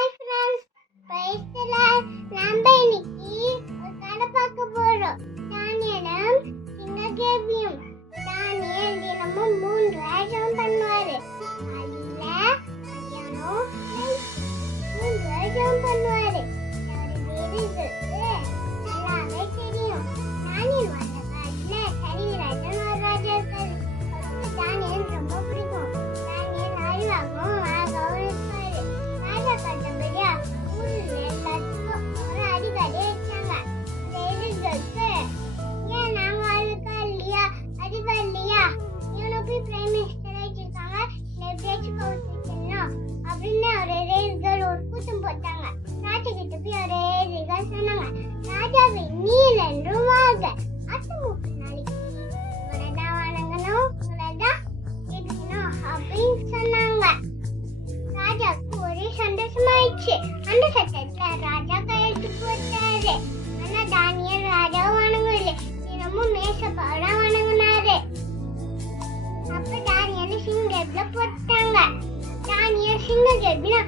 Hi friends, பேசலாம். நம்ம இன்னைக்கு ஒரு கதை பார்க்க போறோம். தானியனும் சிங்ககேபியும். தானியல் தினமும் 3 வேஷம் பண்ணுவாரு. காலையில, மதியானம், night 3 வேஷம் பண்ணுவாரு. அவரு வேறுகளுக்கு எல்லாமே தெரியும். தானியல் வந்த காலத்துல சரிவிராஜன் ஒரு ராஜா இருக்காரு. அவருக்கு தானியல் ரொம்ப பிடிக்கும். தானியல் அறிவாகவும் அழகாகவும் இருப்பாரு. ராஜா கண்டபடியா ஊர்ல எல்லாத்துக்கும் ஒரு அதிகாரி வச்சாங்க. வேறுகளுக்கு ஏன் நாங்க அழுக்கா இல்லையா, அறிவா இல்லையா, இவனை போய் பிரைம் மினிஸ்டர் வச்சிருக்காங்க, எப்படியாச்சும் கவுத்துக்கணும் அப்படின்னு ஒரு ரேல்கள் ஒரு கூட்டம் போட்டாங்க. ராஜா கிட்ட போய் ஒரு ரேல்கள் சொன்னாங்க, ராஜாவை நீர் என்றும் வாழ்க, 30 நாளைக்கு உனதான் வணங்கணும், உனதான் எதுக்கணும் அப்படின்னு சொன்னாங்க. ராஜாவுக்கு ஒரே சந்தோஷமாயிடுச்சு. அந்த சட்டத்துல ராஜா கையெழுத்து போட்டாரு. ஆனா தானியல் ராஜா வணங்கல, தினமும் மேசப்பாடா வணங்கினாரு. அப்ப தானியல் சிங்ககேப்ல போட்டாங்க. தானியல் சிங்ககேப்னா